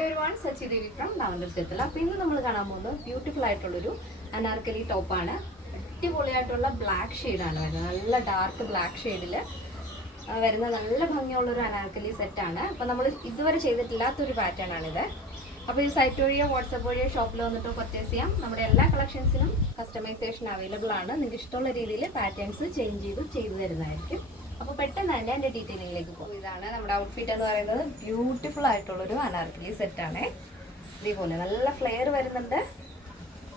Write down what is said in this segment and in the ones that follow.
everyone, Sachi Devi from Lavender Chethala. അപ്പോൾ ഇന്ന് നമ്മൾ കാണാൻ പോകുന്നത് ബ്യൂട്ടിഫുൾ ആയിട്ടുള്ളൊരു അനാർക്കലി ടോപ്പാണ്. അടിപൊളിയായിട്ടുള്ള ബ്ലാക്ക് ഷെയ്ഡാണ് വരുന്നത്. നല്ല ഡാർക്ക് ബ്ലാക്ക് ഷെയ്ഡിൽ വരുന്ന നല്ല ഭംഗിയുള്ളൊരു അനാർക്കലി സെറ്റാണ്. അപ്പോൾ നമ്മൾ ഇതുവരെ ചെയ്തിട്ടില്ലാത്തൊരു പാറ്റേൺ ആണിത്. അപ്പോൾ ഈ സൈറ്റ് വഴിയോ വാട്സപ്പ് വഴിയോ ഷോപ്പിൽ വന്നിട്ടോ പർച്ചേസ് ചെയ്യാം. നമ്മുടെ എല്ലാ കളക്ഷൻസിനും കസ്റ്റമൈസേഷൻ അവൈലബിൾ ആണ്. നിങ്ങൾക്ക് ഇഷ്ടമുള്ള രീതിയിൽ പാറ്റേൺസ് ചേഞ്ച് ചെയ്ത് തരുന്നതായിരിക്കും. അപ്പോൾ പെട്ടെന്ന് തന്നെ എൻ്റെ ഡീറ്റെയിലിംഗിലേക്ക് പോകും. ഇതാണ് നമ്മുടെ ഔട്ട്ഫിറ്റ് എന്ന് പറയുന്നത്. ബ്യൂട്ടിഫുൾ ആയിട്ടുള്ളൊരു അനാർക്കലി സെറ്റാണ്. ഇതേപോലെ നല്ല ഫ്ലെയർ വരുന്നുണ്ട്.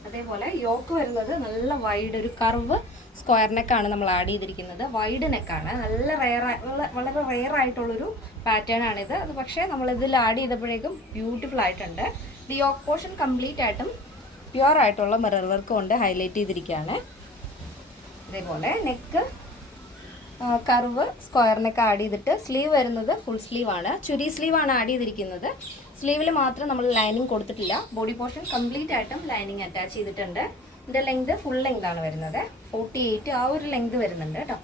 അതേപോലെ യോക്ക് വരുന്നത് നല്ല വൈഡ് ഒരു കർവ് സ്ക്വയർ നെക്കാണ് നമ്മൾ ആഡ് ചെയ്തിരിക്കുന്നത്. വൈഡ് നെക്കാണ്. വളരെ റെയർ ആയിട്ടുള്ളൊരു പാറ്റേൺ ആണിത്. അത് പക്ഷേ നമ്മളിതിൽ ആഡ് ചെയ്തപ്പോഴേക്കും ബ്യൂട്ടിഫുൾ ആയിട്ടുണ്ട്. ഇത് യോക്ക് പോർഷൻ കംപ്ലീറ്റ് ആയിട്ടും പ്യുവർ ആയിട്ടുള്ള മിറർ വർക്ക് കൊണ്ട് ഹൈലൈറ്റ് ചെയ്തിരിക്കുകയാണ്. ഇതേപോലെ neck curve square neck add ചെയ്തിട്ട് സ്ലീവ് വരുന്നത് ഫുൾ സ്ലീവ് ആണ്. ചുരി സ്ലീവ് ആണ് ആഡ് ചെയ്തിരിക്കുന്നത്. സ്ലീവിൽ മാത്രം നമ്മൾ ലൈനിങ് കൊടുത്തിട്ടില്ല. ബോഡി പോർഷൻ കംപ്ലീറ്റ് ആയിട്ടും ലൈനിങ് അറ്റാച്ച് ചെയ്തിട്ടുണ്ട്. ഇതിൻ്റെ ലെങ്ത് ഫുൾ ലെങ്ത് ആണ് വരുന്നത്. 48 ആ ഒരു ലെങ്ത് വരുന്നുണ്ട് കേട്ടോ.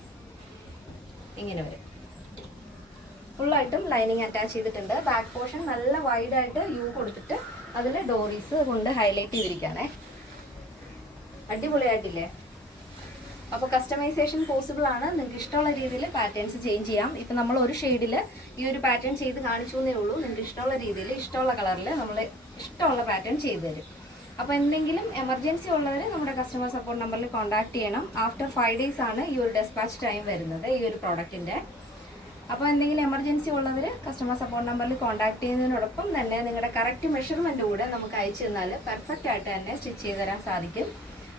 ഇങ്ങനെ വരും. ഫുള്ളായിട്ടും ലൈനിങ് അറ്റാച്ച് ചെയ്തിട്ടുണ്ട്. ബാക്ക് പോർഷൻ നല്ല വൈഡായിട്ട് യു കൊടുത്തിട്ട് അതിൽ ഡോറീസ് കൊണ്ട് ഹൈലൈറ്റ് ചെയ്തിരിക്കുകയാണേ. അടിപൊളിയായിട്ടില്ലേ? അപ്പോൾ കസ്റ്റമൈസേഷൻ പോസിബിൾ ആണ്. നിങ്ങൾക്ക് ഇഷ്ടമുള്ള രീതിയിൽ പാറ്റേൺസ് ചേഞ്ച് ചെയ്യാം. ഇപ്പം നമ്മൾ ഒരു ഷെയ്ഡിൽ ഈ ഒരു പാറ്റേൺ ചെയ്ത് കാണിച്ചു എന്നേ ഉള്ളൂ. നിങ്ങൾക്ക് ഇഷ്ടമുള്ള രീതിയിൽ ഇഷ്ടമുള്ള കളറിൽ നമ്മൾ ഇഷ്ടമുള്ള പാറ്റേൺ ചെയ്തു തരും. അപ്പോൾ എന്തെങ്കിലും എമർജൻസി ഉള്ളവർ നമ്മുടെ കസ്റ്റമർ സപ്പോർട്ട് നമ്പറിൽ കോൺടാക്ട് ചെയ്യണം. ആഫ്റ്റർ 5 days ആണ് ഈ ഒരു ഡെസ്പാച്ച് ടൈം വരുന്നത് ഈ ഒരു പ്രോഡക്റ്റിൻ്റെ. അപ്പോൾ എന്തെങ്കിലും എമർജൻസി ഉള്ളവർ കസ്റ്റമർ സപ്പോർട്ട് നമ്പറിൽ കോൺടാക്ട് ചെയ്യുന്നതിനോടൊപ്പം തന്നെ നിങ്ങളുടെ കറക്റ്റ് മെഷർമെൻറ്റ് കൂടെ നമുക്ക് അയച്ചു തന്നാൽ പെർഫെക്റ്റ് ആയിട്ട് തന്നെ സ്റ്റിച്ച് ചെയ്ത് തരാൻ സാധിക്കും.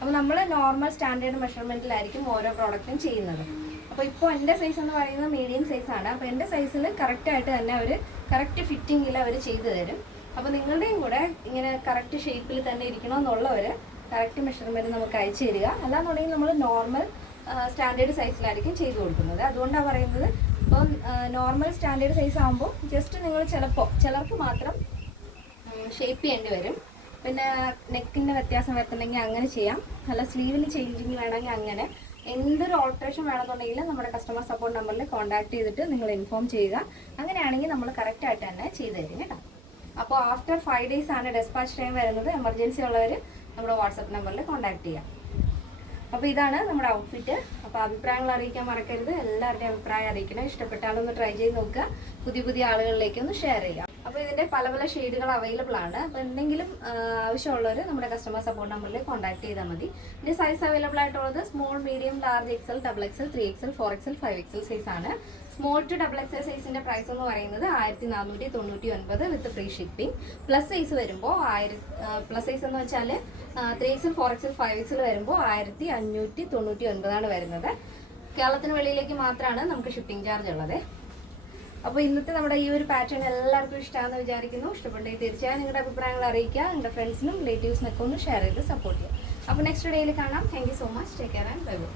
അപ്പോൾ നമ്മൾ നോർമൽ സ്റ്റാൻഡേർഡ് മെഷർമെൻറ്റിലായിരിക്കും ഓരോ പ്രോഡക്റ്റും ചെയ്യുന്നത്. അപ്പോൾ ഇപ്പോൾ എൻ്റെ സൈസ് എന്ന് പറയുന്നത് മീഡിയം സൈസാണ്. അപ്പോൾ എൻ്റെ സൈസിൽ കറക്റ്റായിട്ട് തന്നെ അവർ കറക്റ്റ് ഫിറ്റിങ്ങിൽ അവർ ചെയ്തു തരും. അപ്പോൾ നിങ്ങളുടെയും കൂടെ ഇങ്ങനെ കറക്റ്റ് ഷേപ്പിൽ തന്നെ ഇരിക്കണമെന്നുള്ളവർ കറക്റ്റ് മെഷർമെൻറ്റ് നമുക്ക് അയച്ചു തരിക. അല്ലാന്നുണ്ടെങ്കിൽ നമ്മൾ നോർമൽ സ്റ്റാൻഡേർഡ് സൈസിലായിരിക്കും ചെയ്തു കൊടുക്കുന്നത്. അതുകൊണ്ടാണ് പറയുന്നത്. ഇപ്പോൾ നോർമൽ സ്റ്റാൻഡേർഡ് സൈസ് ആകുമ്പോൾ ജസ്റ്റ് നിങ്ങൾ ചിലർക്ക് മാത്രം ഷേപ്പ് ചെയ്യേണ്ടി വരും. പിന്നെ നെക്കിൻ്റെ വ്യത്യാസം വരുത്തുന്നെങ്കിൽ അങ്ങനെ ചെയ്യാം. അല്ല സ്ലീവിൽ ചേഞ്ചിങ് വേണമെങ്കിൽ അങ്ങനെ എന്തൊരു ഓൾട്രേഷൻ വേണമെന്നുണ്ടെങ്കിൽ നമ്മുടെ കസ്റ്റമർ സപ്പോർട്ട് നമ്പറിൽ കോൺടാക്ട് ചെയ്തിട്ട് നിങ്ങൾ ഇൻഫോം ചെയ്യുക. അങ്ങനെയാണെങ്കിൽ നമ്മൾ കറക്റ്റായിട്ട് തന്നെ ചെയ്തു തരും കേട്ടോ. അപ്പോൾ ആഫ്റ്റർ 5 days ആണ് ഡെസ്പാച്ച് ടൈം വരുന്നത്. എമർജൻസി ഉള്ളവർ നമ്മുടെ വാട്സപ്പ് നമ്പറിൽ കോൺടാക്ട് ചെയ്യാം. അപ്പോൾ ഇതാണ് നമ്മുടെ ഔട്ട്ഫിറ്റ്. അപ്പോൾ അഭിപ്രായങ്ങൾ അറിയിക്കാൻ മറക്കരുത്. എല്ലാവരുടെയും അഭിപ്രായം അറിയിക്കണം. ഇഷ്ടപ്പെട്ടാലൊന്ന് ട്രൈ ചെയ്ത് നോക്കുക. പുതിയ ആളുകളിലേക്ക് ഒന്ന് ഷെയർ ചെയ്യാം. അപ്പോൾ ഇതിൻ്റെ പല ഷെയ്ഡുകൾ അവൈലബിൾ ആണ്. അപ്പോൾ എന്തെങ്കിലും ആവശ്യമുള്ളവർ നമ്മുടെ കസ്റ്റമർ സപ്പോർട്ട് നമ്പറിൽ കോൺടാക്ട് ചെയ്താൽ മതി. ഇതിൻ്റെ സൈസ് അവൈലബിൾ ആയിട്ടുള്ളത് small, medium, large, XL, XXL, 3XL, 4XL, 5XL സൈസാണ്. സ്മോൾ ടു XXL സൈസിൻ്റെ പ്രൈസ് എന്ന് പറയുന്നത് 1499 വിത്ത് ഫ്രീ ഷിപ്പിംഗ്. പ്ലസ് സൈസ് വരുമ്പോൾ പ്ലസ് സൈസ് എന്ന് വെച്ചാൽ 3XL, 4XL, 5XL വരുമ്പോൾ 1599 വരുന്നത്. കേരളത്തിന് വെളിയിലേക്ക് മാത്രമാണ് നമുക്ക് ഷിപ്പിംഗ് ചാർജ് ഉള്ളത്. അപ്പോൾ ഇന്നത്തെ നമ്മുടെ ഈ ഒരു പാറ്റേൺ എല്ലാവർക്കും ഇഷ്ടമാണെന്ന് വിചാരിക്കുന്നു. ഇഷ്ടപ്പെട്ടെങ്കിൽ തീർച്ചയായും നിങ്ങളുടെ അഭിപ്രായങ്ങൾ അറിയിക്കുക. നിങ്ങളുടെ ഫ്രണ്ട്സിനും റിലേറ്റീവ്സിനൊക്കെ ഒന്ന് ഷെയർ ചെയ്ത് സപ്പോർട്ട് ചെയ്യുക. അപ്പോൾ നെക്സ്റ്റ് ഡേയിൽ കാണാം. Thank you so much. Take care and bye bye.